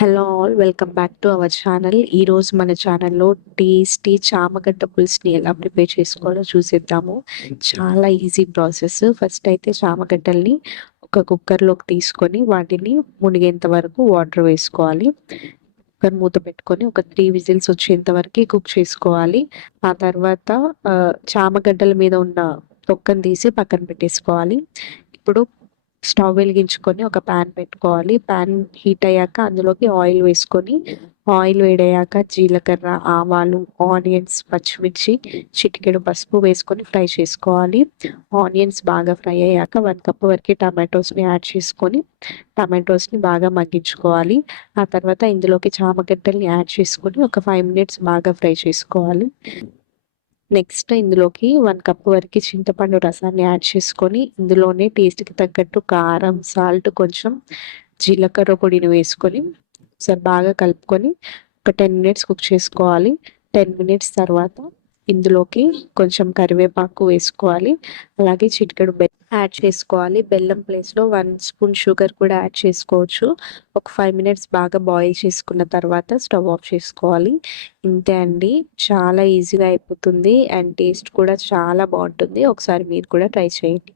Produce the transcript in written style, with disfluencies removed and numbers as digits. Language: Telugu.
Hello all welcome back to our channel. ఈరోజు మన ఛానల్లో టేస్టీ చామగడ్డ పులుసుని ఎలా ప్రిపేర్ చేసుకోవాలో చూసేద్దాము. చాలా ఈజీ ప్రాసెస్. ఫస్ట్ అయితే చామగడ్డల్ని ఒక కుక్కర్లోకి తీసుకొని వాటిని మునిగేంత వరకు వాటర్ వేసుకోవాలి. కుక్కర్ మూత పెట్టుకొని ఒక 3 విజిల్స్ వచ్చేంత వరకు కుక్ చేసుకోవాలి. ఆ తర్వాత చామగడ్డల మీద ఉన్న తొక్కను తీసి పక్కన పెట్టేసుకోవాలి. ఇప్పుడు స్టవ్ వెలిగించుకొని ఒక ప్యాన్ పెట్టుకోవాలి. ప్యాన్ హీట్ అయ్యాక అందులోకి ఆయిల్ వేసుకొని, ఆయిల్ వేడయ్యాక జీలకర్ర, ఆవాలు, ఆనియన్స్, పచ్చిమిర్చి, చిటికెడు పసుపు వేసుకొని ఫ్రై చేసుకోవాలి. ఆనియన్స్ బాగా ఫ్రై అయ్యాక 1 కప్ వరకు టమాటోస్ని యాడ్ చేసుకొని టమాటోస్ని బాగా మగ్గించుకోవాలి. ఆ తర్వాత ఇందులోకి చామగడ్డల్ని యాడ్ చేసుకొని ఒక 5 మినిట్స్ బాగా ఫ్రై చేసుకోవాలి. నెక్స్ట్ ఇందులోకి 1 కప్ వరకు చింతపండు రసాన్ని యాడ్ చేసుకొని ఇందులోనే టేస్ట్కి తగ్గట్టు కారం, సాల్ట్, కొంచెం జీలకర్ర పొడిని వేసుకొని ఒకసారి బాగా కలుపుకొని ఒక 10 మినిట్స్ కుక్ చేసుకోవాలి. 10 మినిట్స్ తర్వాత ఇందులోకి కొంచెం కరివేపాకు వేసుకోవాలి. అలాగే చిటికెడు బెల్లం యాడ్ చేసుకోవాలి. బెల్లం ప్లేస్లో 1 స్పూన్ షుగర్ కూడా యాడ్ చేసుకోవచ్చు. ఒక 5 మినిట్స్ బాగా బాయిల్ చేసుకున్న తర్వాత స్టవ్ ఆఫ్ చేసుకోవాలి. ఇంతే అండి, చాలా ఈజీగా అయిపోతుంది అండ్ టేస్ట్ కూడా చాలా బాగుంటుంది. ఒకసారి మీరు కూడా ట్రై చేయండి.